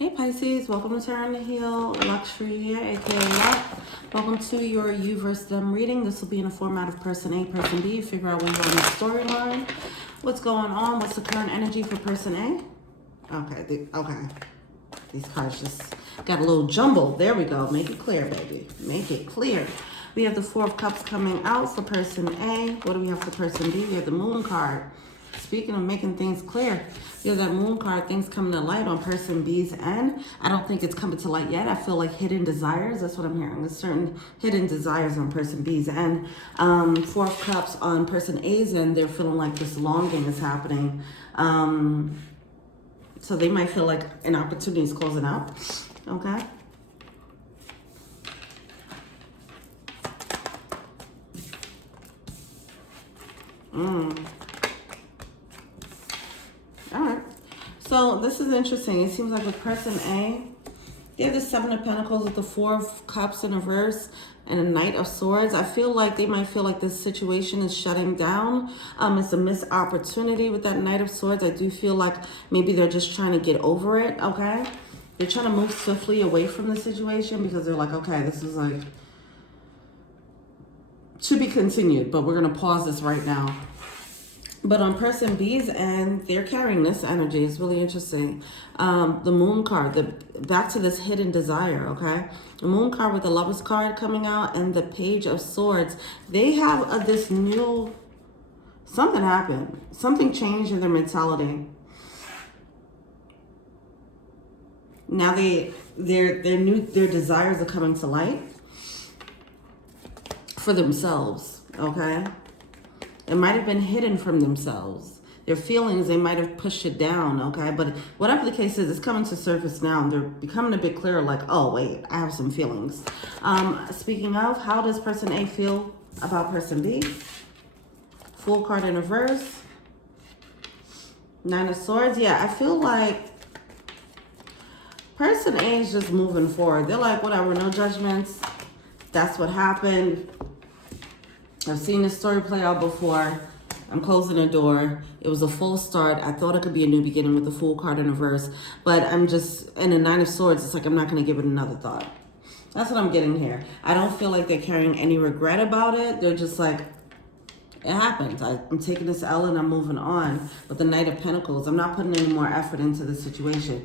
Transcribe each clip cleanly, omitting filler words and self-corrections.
Hey Pisces, welcome to Turn the Heel Luxury here, aka Luck. Welcome to your you versus them reading. This will be in the format of person A, person B. Figure out where you're on the storyline. What's going on? What's the current energy for person A? Okay. These cards just got a little jumbled. There we go. Make it clear, baby. Make it clear. We have the Four of Cups coming out for person A. What do we have for person B? We have the Moon card. Speaking of making things clear, you have that Moon card, things coming to light on person B's end. I don't think it's coming to light yet. I feel like hidden desires. That's what I'm hearing. There's certain hidden desires on person B's end. Four of Cups on person A's end. They're feeling like this longing is happening. So they might feel like an opportunity is closing out. Okay. All right. So this is interesting. It seems like with person A, they have the Seven of Pentacles with the Four of Cups in reverse and a Knight of Swords. I feel like they might feel like this situation is shutting down. It's a missed opportunity with that Knight of Swords. I do feel like maybe they're just trying to get over it, okay? They're trying to move swiftly away from the situation because they're like, okay, this is like, to be continued, but we're going to pause this right now. But on person B's end, they're carrying this energy. It's really interesting. The Moon card, back to this hidden desire, okay? The Moon card with the Lover's card coming out and the Page of Swords. They have this new, something happened. Something changed in their mentality. Now their desires are coming to light for themselves, okay? It might have been hidden from themselves. Their feelings, they might have pushed it down, okay? But whatever the case is, it's coming to surface now. And they're becoming a bit clearer, like, oh, wait, I have some feelings. Speaking of, how does person A feel about person B? Fool card in reverse. Nine of Swords. Yeah, I feel like person A is just moving forward. They're like, whatever, no judgments. That's what happened. I've seen this story play out before. I'm closing the door. It was a full start. I thought it could be a new beginning with the Fool card in reverse. But I'm just, in the Nine of Swords, it's like I'm not going to give it another thought. That's what I'm getting here. I don't feel like they're carrying any regret about it. They're just like, it happened. I'm taking this L and I'm moving on. But the Knight of Pentacles, I'm not putting any more effort into the situation.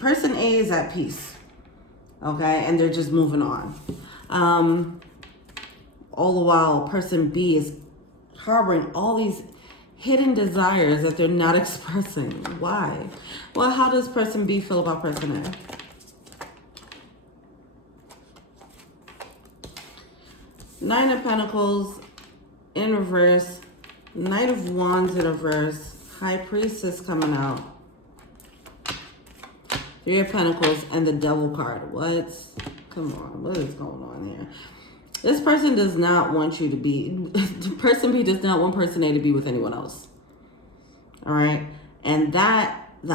Person A is at peace. Okay? And they're just moving on. All the while, person B is harboring all these hidden desires that they're not expressing. Why? Well, how does person B feel about person A? Nine of Pentacles in reverse. Knight of Wands in reverse. High Priestess coming out. Three of Pentacles and the Devil card. What? Come on. What is going on here? This person does not want you to be, person B does not want person A to be with anyone else. All right. And that, the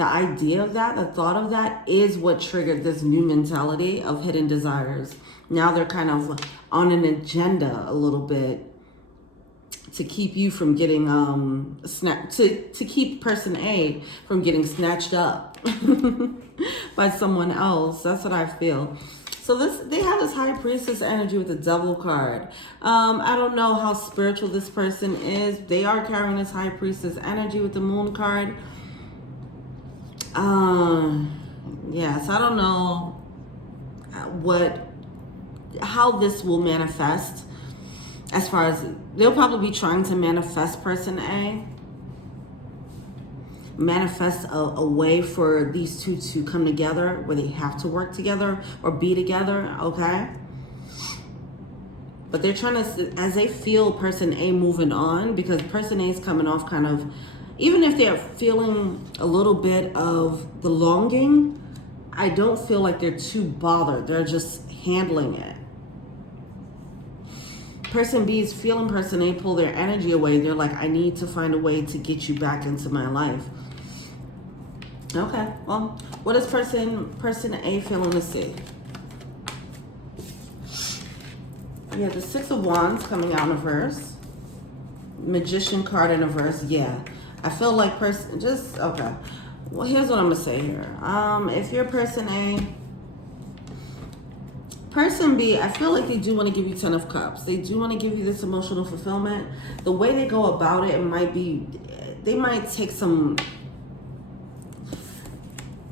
idea of that, the thought of that is what triggered this new mentality of hidden desires. Now they're kind of on an agenda a little bit to keep you from getting, to keep person A from getting snatched up by someone else. That's what I feel. So they have this High Priestess energy with the Devil card. I don't know how spiritual this person is. They are carrying this High Priestess energy with the Moon card. Yes, I don't know how this will manifest. As far as, they'll probably be trying to manifest person A. Manifest a way for these two to come together where they have to work together or be together, okay? But they're trying to, as they feel person A moving on, because person A is coming off kind of, even if they're feeling a little bit of the longing, I don't feel like they're too bothered. They're just handling it. Person B is feeling person A pull their energy away. They're like, I need to find a way to get you back into my life. Okay, well, what is person A feeling to see? Yeah, the Six of Wands coming out in reverse. Magician card in reverse, yeah. I feel like okay. Well, here's what I'm gonna say here. If you're person A, person B, I feel like they do want to give you 10 of Cups. They do want to give you this emotional fulfillment. The way they go about it might be, they might take some,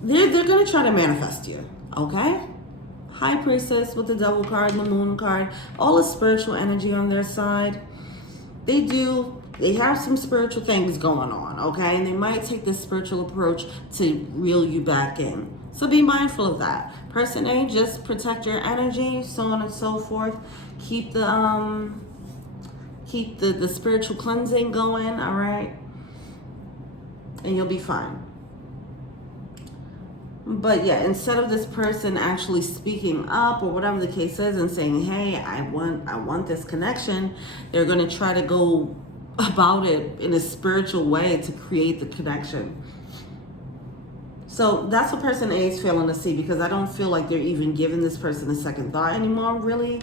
they're going to try to manifest you, okay? High Priestess with the Devil card, the Moon card, all the spiritual energy on their side. They have some spiritual things going on, okay? And they might take this spiritual approach to reel you back in. So be mindful of that. Person A, just protect your energy, so on and so forth. Keep the spiritual cleansing going, all right? And you'll be fine. But yeah, instead of this person actually speaking up or whatever the case is and saying, hey, I want this connection, they're going to try to go about it in a spiritual way to create the connection. So that's what person A is failing to see, because I don't feel like they're even giving this person a second thought anymore, really.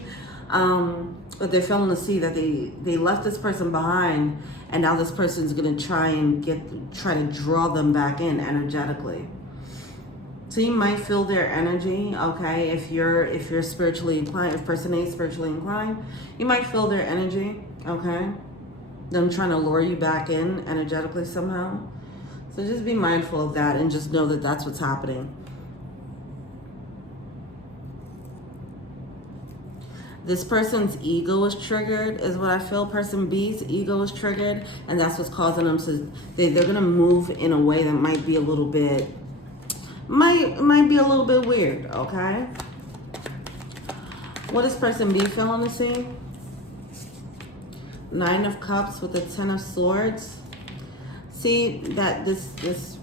But they're failing to see that they left this person behind, and now this person's going to try to draw them back in energetically. So you might feel their energy, okay? If you're spiritually inclined, if person A is spiritually inclined, you might feel their energy, okay? Them trying to lure you back in energetically somehow. So just be mindful of that and just know that that's what's happening. This person's ego is triggered, is what I feel. Person B's ego is triggered, and that's what's causing them to, they're going to move in a way that might be a little bit, might be a little bit weird, okay? What is person B feeling to see? 9 of Cups with the 10 of Swords. See that this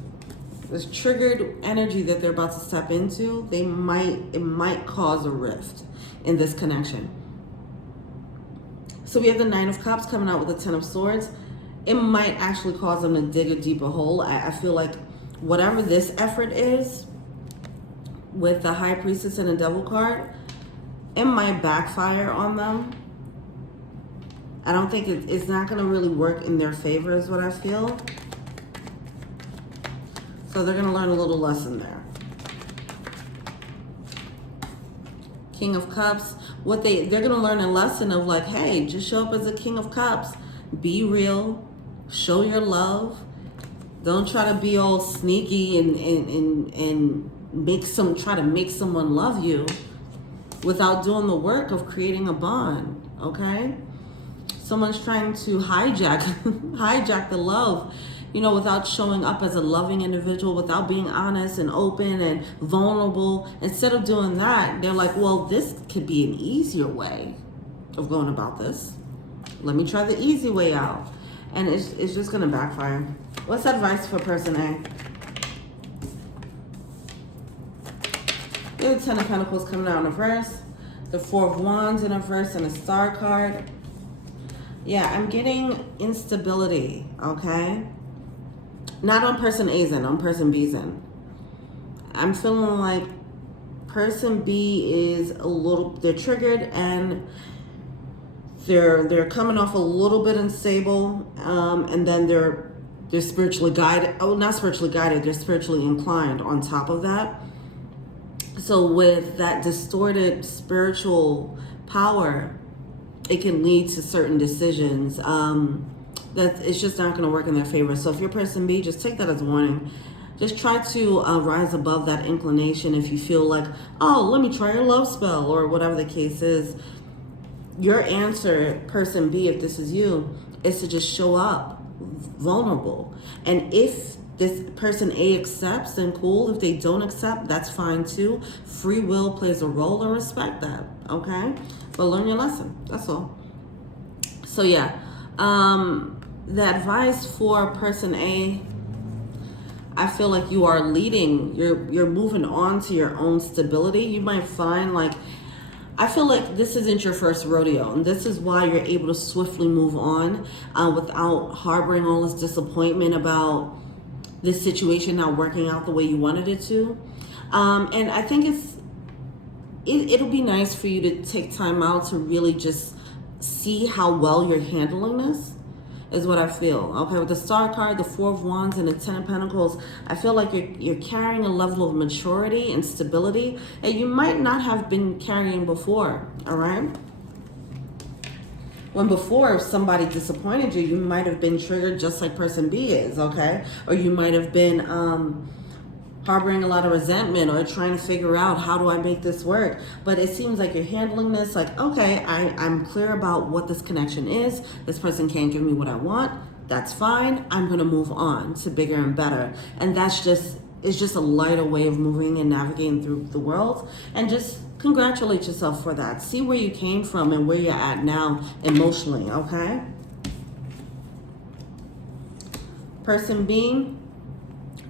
triggered energy that they're about to step into, it might cause a rift in this connection. So we have the 9 of Cups coming out with the 10 of Swords. It might actually cause them to dig a deeper hole. I feel like whatever this effort is with the High Priestess and the Devil card, it might backfire on them. I don't think it's not going to really work in their favor, is what I feel. So they're going to learn a little lesson there. King of Cups, they're going to learn a lesson of like, hey, just show up as a King of Cups. Be real. Show your love. Don't try to be all sneaky and try to make someone love you without doing the work of creating a bond, okay? Someone's trying to hijack the love, without showing up as a loving individual, without being honest and open and vulnerable. Instead of doing that, they're like, well, this could be an easier way of going about this. Let me try the easy way out. And it's just going to backfire. What's advice for person A? We have the 10 of Pentacles coming out in reverse, the 4 of Wands in reverse, and a Star card. Yeah, I'm getting instability, okay? Not on person A's end, on person B's end. I'm feeling like person B is they're triggered and they're coming off a little bit unstable, and then they're spiritually guided. Oh, not spiritually guided, they're spiritually inclined on top of that. So with that distorted spiritual power, it can lead to certain decisions that it's just not going to work in their favor. So if you're person B, just take that as a warning. Just try to rise above that inclination. If you feel like, oh, let me try your love spell or whatever the case is, your answer, person B, if this is you, is to just show up vulnerable. And if this person A accepts, then cool. If they don't accept, that's fine too. Free will plays a role, and respect that, okay? But learn your lesson, that's all. So yeah, the advice for person A, I feel like you are leading, you're moving on to your own stability. You might find I feel like this isn't your first rodeo, and this is why you're able to swiftly move on without harboring all this disappointment about this situation not working out the way you wanted it to. And I think it'll be nice for you to take time out to really just see how well you're handling this is what I feel. Okay, with the Star card, the Four of Wands, and the Ten of Pentacles, I feel like you're carrying a level of maturity and stability that you might not have been carrying before, all right? When before, if somebody disappointed you, you might have been triggered just like person B is, okay? Or you might have been harboring a lot of resentment or trying to figure out, how do I make this work? But it seems like you're handling this like, okay, I'm clear about what this connection is. This person can't give me what I want. That's fine. I'm going to move on to bigger and better. And that's just, it's just a lighter way of moving and navigating through the world. And just congratulate yourself for that. See where you came from and where you're at now emotionally, okay? Person B,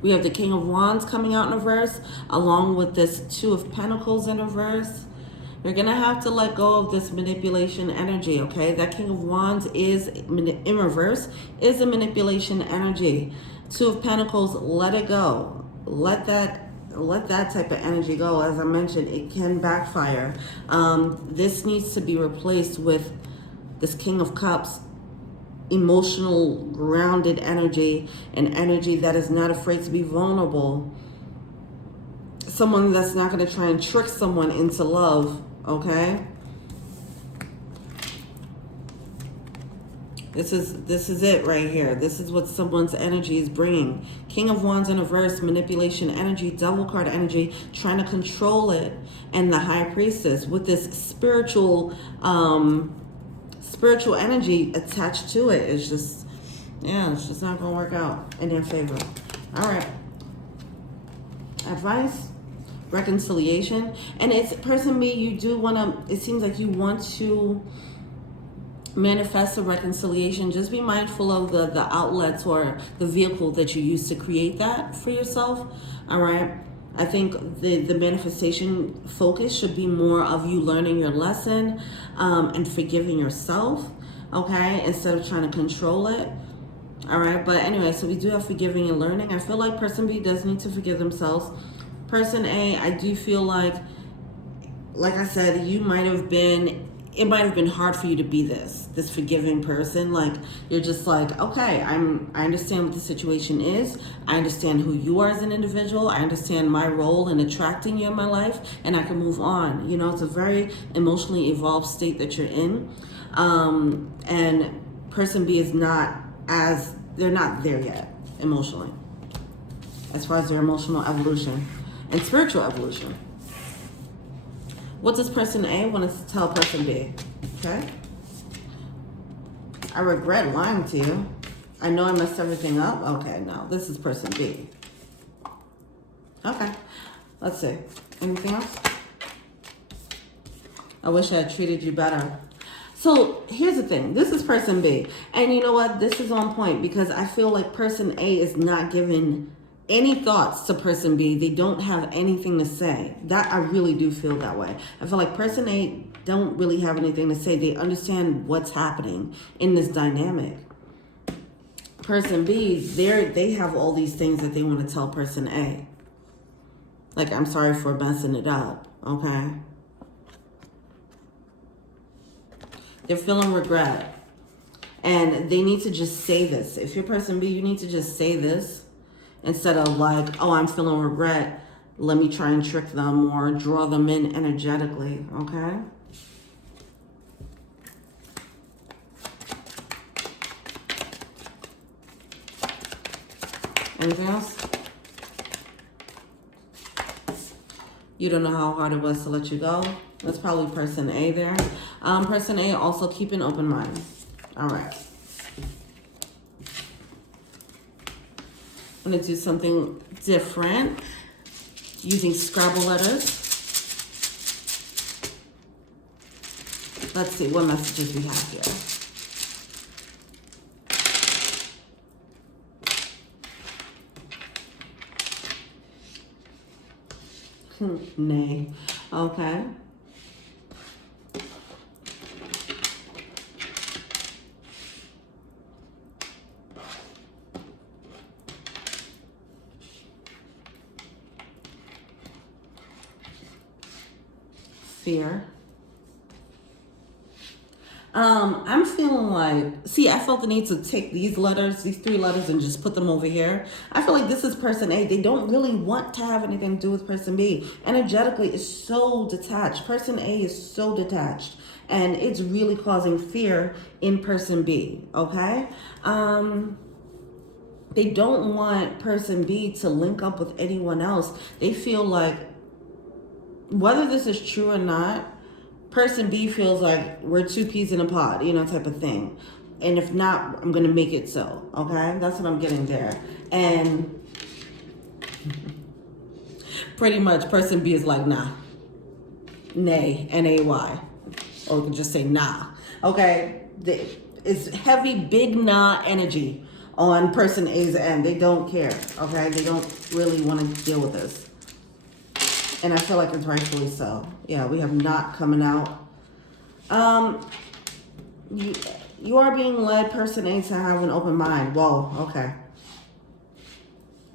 we have the King of Wands coming out in reverse, along with this Two of Pentacles in reverse. You're going to have to let go of this manipulation energy, okay? That King of Wands is, in reverse, is a manipulation energy. Two of Pentacles, let it go. Let that type of energy go. As I mentioned, it can backfire. This needs to be replaced with this King of Cups, emotional, grounded energy, an energy that is not afraid to be vulnerable. Someone that's not going to try and trick someone into love, okay? This is it right here. This is what someone's energy is bringing. King of Wands in reverse, manipulation energy, Devil card energy, trying to control it. And the High Priestess with this spiritual energy attached to it. It's just, yeah, it's just not going to work out in their favor. All right. Advice, reconciliation. And it's person B, you do want to, it seems like you want to manifest a reconciliation. Just be mindful of the outlets or the vehicle that you use to create that for yourself. All right. I think the manifestation focus should be more of you learning your lesson and forgiving yourself, okay, instead of trying to control it. All right. But anyway, so we do have forgiving and learning. I feel like person B does need to forgive themselves. Person A, I do feel like I said, you might have been, it might have been hard for you to be this forgiving person. Like, you're just like, okay, I understand what the situation is. I understand who you are as an individual. I understand my role in attracting you in my life, and I can move on. You know, it's a very emotionally evolved state that you're in. And person B is they're not there yet emotionally, as far as their emotional evolution and spiritual evolution. What does person A want to tell person B? Okay. I regret lying to you. I know I messed everything up. Okay, no, this is person B. Okay. Let's see. Anything else? I wish I had treated you better. So here's the thing. This is person B. And you know what? This is on point because I feel like person A is not giving any thoughts to person B. They don't have anything to say. That I really do feel that way. I feel like person A don't really have anything to say. They understand what's happening in this dynamic. Person B, they have all these things that they want to tell person A. Like, I'm sorry for messing it up, okay? They're feeling regret. And they need to just say this. If you're person B, you need to just say this. Instead of like, oh, I'm feeling regret, let me try and trick them or draw them in energetically, okay? Anything else? You don't know how hard it was to let you go. That's probably person A there. Person A, also keep an open mind. All right. I'm going to do something different using Scrabble letters. Let's see what messages we have here. Nay. Okay. Fear. I'm feeling like, see, I felt the need to take these letters, these 3 letters, and just put them over here. I feel like this is person A. They don't really want to have anything to do with person B. Energetically, it's so detached. Person A is so detached, and it's really causing fear in person B, okay? They don't want person B to link up with anyone else. They feel like, whether this is true or not, person B feels like we're 2 peas in a pod, you know, type of thing. And if not, I'm going to make it so, okay? That's what I'm getting there. And pretty much person B is like, nah. Nay, N-A-Y. Or we can just say nah, okay? It's heavy, big nah energy on person A's end. They don't care, okay? They don't really want to deal with this. And I feel like it's rightfully so. Yeah, we have not coming out. You are being led, person A, to have an open mind. Whoa, okay.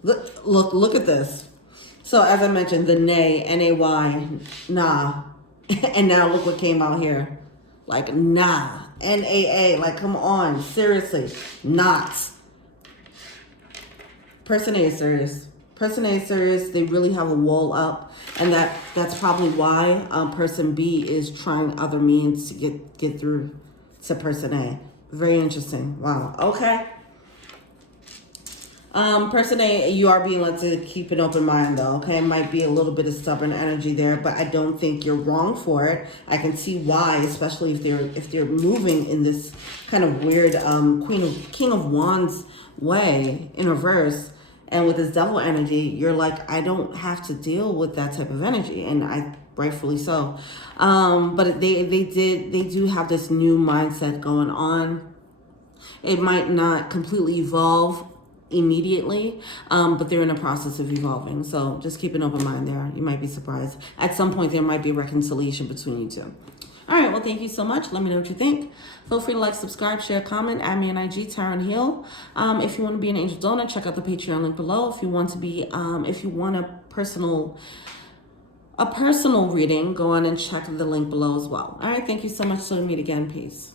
Look at this. So as I mentioned, the nay, N-A-Y, nah. And now look what came out here. Like, nah. N-A-A, like, come on. Seriously. Not. Person A is serious. Person A is serious. They really have a wall up. And that's probably why person B is trying other means to get through to person A. Very interesting. Wow. Okay. Person A, you are being led to keep an open mind, though. Okay, it might be a little bit of stubborn energy there, but I don't think you're wrong for it. I can see why, especially if they're moving in this kind of weird King of Wands way in reverse. And with this devil energy, you're like, I don't have to deal with that type of energy, and rightfully so. But they do have this new mindset going on. It might not completely evolve immediately, but they're in a process of evolving. So just keep an open mind there. You might be surprised. At some point, there might be a reconciliation between you two. All right, well, thank you so much. Let me know what you think. Feel free to like, subscribe, share, comment, add me on IG, Tara and Heal. If you want to be an angel donor, check out the Patreon link below. If you want to be, if you want a personal reading, go on and check the link below as well. All right, thank you so much. Till we meet again. Peace.